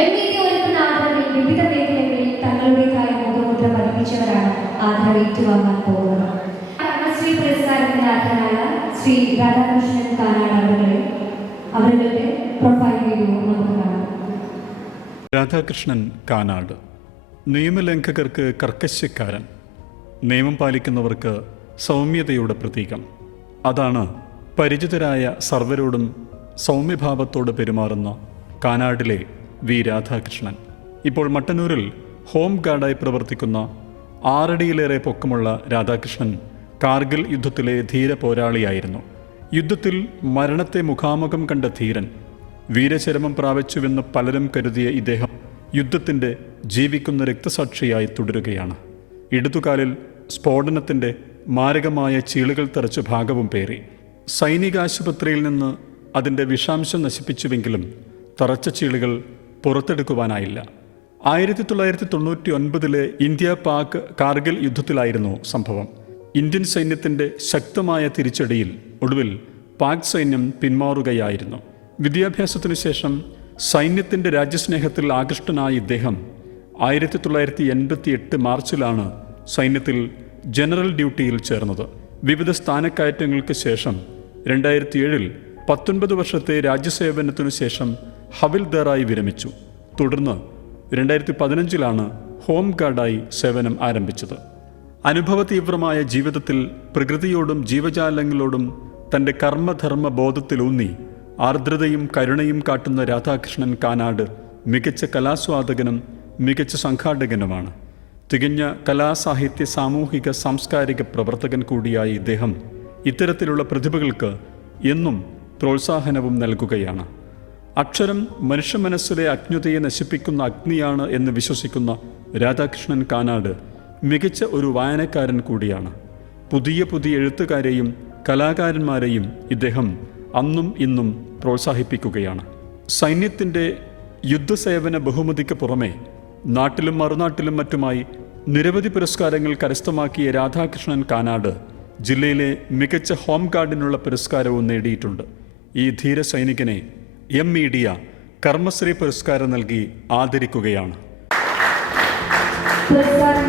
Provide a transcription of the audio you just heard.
MVD ഒരുക്കുന്ന ആദരവിൽ വിവിധ മേഖലകളിൽ തങ്ങളുടേതായ മുഖമുദ്ര പതിപ്പിച്ചവരാണ് ആദരവ് ഏറ്റുവാങ്ങാൻ പോകുന്നത്. പത്മശ്രീ പുരസ്കാരത്തിന് അർഹനായ ശ്രീ രാധാകൃഷ്ണൻ കാനാട് അവരുടെ പ്രൊഫൈൽ വീഡിയോ നമുക്ക് കാണാം. രാധാകൃഷ്ണൻ കാനാട് നിയമലംഘകർക്ക് കർക്കശക്കാരൻ, നിയമം പാലിക്കുന്നവർക്ക് സൗമ്യതയുടെ പ്രതീകം. അതാണ് പരിചിതരായ സർവരോടും സൗമ്യഭാവത്തോട് പെരുമാറുന്ന കാനാടിലെ വി രാധാകൃഷ്ണൻ. ഇപ്പോൾ മട്ടന്നൂരിൽ ഹോം ഗാർഡായി പ്രവർത്തിക്കുന്ന 6 അടിയിലേറെ പൊക്കമുള്ള രാധാകൃഷ്ണൻ കാർഗിൽ യുദ്ധത്തിലെ ധീര പോരാളിയായിരുന്നു. യുദ്ധത്തിൽ മരണത്തെ മുഖാമുഖം കണ്ട ധീരൻ, വീരചരമം പ്രാപിച്ചുവെന്ന് പലരും കരുതിയ ഇദ്ദേഹം യുദ്ധത്തിൻ്റെ ജീവിക്കുന്ന രക്തസാക്ഷിയായി തുടരുകയാണ്. ഇടതുകാലിൽ സ്ഫോടനത്തിൻ്റെ മാരകമായ ചീളുകൾ തെറിച്ച ഭാഗവും പേറി. സൈനികാശുപത്രിയിൽ നിന്ന് അതിൻ്റെ വിഷാംശം നശിപ്പിച്ചുവെങ്കിലും തറച്ച ചീളുകൾ പുറത്തെടുക്കുവാനായില്ല. 1999 ഇന്ത്യ പാക് കാർഗിൽ യുദ്ധത്തിലായിരുന്നു സംഭവം. ഇന്ത്യൻ സൈന്യത്തിൻ്റെ ശക്തമായ തിരിച്ചടിയിൽ ഒടുവിൽ പാക് സൈന്യം പിന്മാറുകയായിരുന്നു. വിദ്യാഭ്യാസത്തിനു ശേഷം സൈന്യത്തിൻ്റെ രാജ്യസ്നേഹത്തിൽ ആകൃഷ്ടനായ ഇദ്ദേഹം 1988 മാർച്ചിലാണ് സൈന്യത്തിൽ ജനറൽ ഡ്യൂട്ടിയിൽ ചേർന്നത്. വിവിധ സ്ഥാനക്കയറ്റങ്ങൾക്ക് ശേഷം 2007 19 വർഷത്തെ രാജ്യസേവനത്തിനു ശേഷം ഹവിൽദാറായി വിരമിച്ചു. തുടർന്ന് 2015 ഹോം ഗാർഡായി സേവനം ആരംഭിച്ചത്. അനുഭവതീവ്രമായ ജീവിതത്തിൽ പ്രകൃതിയോടും ജീവജാലങ്ങളോടും തൻ്റെ കർമ്മധർമ്മ ബോധത്തിലൂന്നി ആർദ്രതയും കരുണയും കാട്ടുന്ന രാധാകൃഷ്ണൻ കാനാട് മികച്ച കലാസ്വാദകനും മികച്ച സംഘാടകനുമാണ്. തികഞ്ഞ കലാസാഹിത്യ സാമൂഹിക സാംസ്കാരിക പ്രവർത്തകൻ കൂടിയായ ഇദ്ദേഹം ഇത്തരത്തിലുള്ള പ്രതിഭകൾക്ക് എന്നും പ്രോത്സാഹനവും നൽകുകയാണ്. അക്ഷരം മനുഷ്യ മനസ്സിലെ അജ്ഞതയെ നശിപ്പിക്കുന്ന അഗ്നിയാണ് എന്ന് വിശ്വസിക്കുന്ന രാധാകൃഷ്ണൻ കാനാട് മികച്ച ഒരു വായനക്കാരൻ കൂടിയാണ്. പുതിയ എഴുത്തുകാരെയും കലാകാരന്മാരെയും ഇദ്ദേഹം അന്നും ഇന്നും പ്രോത്സാഹിപ്പിക്കുകയാണ്. സൈന്യത്തിൻ്റെ യുദ്ധസേവന ബഹുമതിക്ക് പുറമെ നാട്ടിലും മറുനാട്ടിലും മറ്റുമായി നിരവധി പുരസ്കാരങ്ങൾ കരസ്ഥമാക്കിയ രാധാകൃഷ്ണൻ കാനാട് ജില്ലയിലെ മികച്ച ഹോം ഗാർഡിനുള്ള പുരസ്കാരവും നേടിയിട്ടുണ്ട്. ഈ ധീര സൈനികനെ മീഡിയ കർമ്മശ്രീ പുരസ്കാരം നൽകി ആദരിക്കുകയാണ്. പുരസ്കാരം